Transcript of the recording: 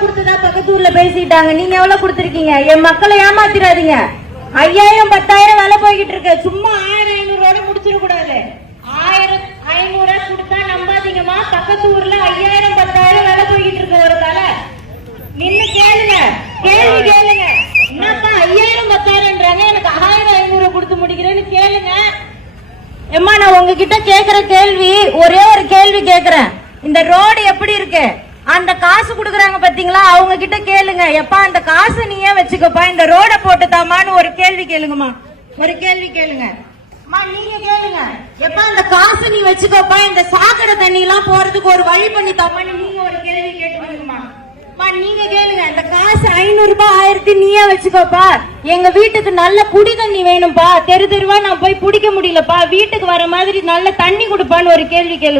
கொடுத்ததா பக்கத்து ஊர்ல பேசிட்டாங்க. நீங்க எவ்வளவு கொடுத்திருக்கீங்க? என் மக்களை ஏமாத்திராதீங்க ஐயாயிரம் பத்தாயிரம் வேலை போய்கிட்டு இருக்கு. சும்மா ஆயிரம் ஐநூறு முடிச்சிட கூடாது. ஆயிரம் ஐநூறு கொடுத்தா நம்பாதீங்கம்மா. பக்கத்து ஊர்ல ஐயாயிரம் பத்தாயிரம் வேலை போய்கிட்டு இருக்கு ஒரு தலை. நின்னு கேளுங்க. கேள்வி கேளுங்க. என்னப்பா ஐயாயிரம் பத்தாயிரம்ன்றாங்க. எனக்கு ஆயிரம் ஐநூறு கொடுத்து முடிக்கிறேன்னு கேளுங்க. எம்மா நான் உங்ககிட்ட கேக்குற கேள்வி ஒரே ஒரு கேள்வி கேக்குறேன். இந்த ரோடு எப்படி இருக்கு? அந்த காசு குடுக்குறாங்க பாத்தீங்களா அவங்க கிட்ட கேளுங்க. எப்பா அந்த காசு நீ ஏன் வச்சுக்கப்பா? இந்த ரோட போட்டு தாமான்னு ஒரு கேள்வி கேளுங்கம்மா. ஒரு கேள்வி கேளுங்க. நீங்க கேளுங்க. எப்பா அந்த காசு நீ வச்சுக்கப்பா? இந்த சாக்கடை தண்ணி எல்லாம் போறதுக்கு ஒரு வழி பண்ணி தாமான்னு நீங்க ஒரு கேள்வி கேட்டுக்கோங்கம்மா அம்மா, நீங்க கேளுங்க. இந்த காசு ஐநூறு ரூபாய் ஆயிரத்தி நீயே வச்சுக்கோப்பா. எங்க வீட்டுக்கு நல்ல குடி தண்ணி வேணும்பா. தெரு தெருவா நான் போய் குடிக்க முடியலப்பா. வீட்டுக்கு வர மாதிரி நல்ல தண்ணி கொடுப்பான்னு ஒரு கேள்வி கேளுங்க.